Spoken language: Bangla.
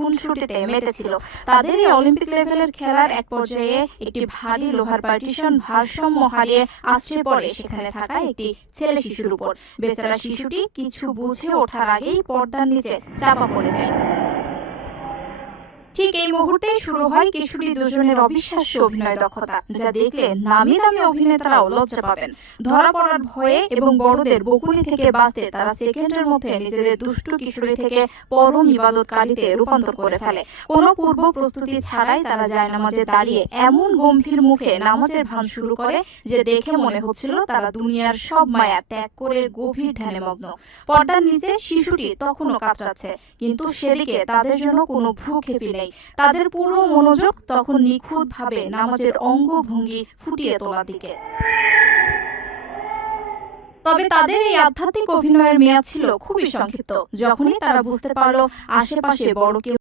খুনসুটিতে মেতেছিল। তাদের এই অলিম্পিক লেভেলের খেলার এক পর্যায়ে একটি ভারী লোহার পার্টিশন ভারসাম্য হারিয়ে আছড়ে পড়ে সেখানে থাকা একটি ছেলে শিশুর উপর। বেচারা শিশুটি কিছু বুঝে ওঠার আগেই পর্দার নিচে চাপা পড়ে যায়। ঠিক এই মুহূর্তেই শুরু হয় কিশোরী দুজনের অবিশ্বাস্য অভিনয় দক্ষতা, যা দেখলে নামি দামি অভিনেতারাও লজ্জা পাবেন। ধরা পড়ার ভয়ে এবং বড়দের বকুনি থেকে বাঁচতে তারা সেকেন্ডের মধ্যে নিজেদের দুষ্টু কিশোরী থেকে পরম ইবাদতকারীতে রূপান্তর করে ফেলে। কোনো পূর্ব প্রস্তুতি ছাড়াই তারা জায়নামাজে দাঁড়িয়ে এমন গম্ভীর মুখে নামাজের ভান শুরু করে যে দেখে মনে হচ্ছিল তারা দুনিয়ার সব মায়া ত্যাগ করে গভীর ধ্যানে মগ্ন। পর্দার নিচে শিশুটি তখনও কাতরাচ্ছে, কিন্তু সেদিকে তাদের জন্য কোনো ভ্রুক্ষেপই নেই। তাদের পুরো মনোযোগ তখন নিখুঁতভাবে নামাজের অঙ্গভঙ্গি ফুটিয়ে তোলার দিকে। তবে তাদের এই আধ্যাত্মিক অভিনয়ের মেয়াদ ছিল খুবই সংক্ষিপ্ত। যখনই তারা বুঝতে পারল আশেপাশে বড় কেউ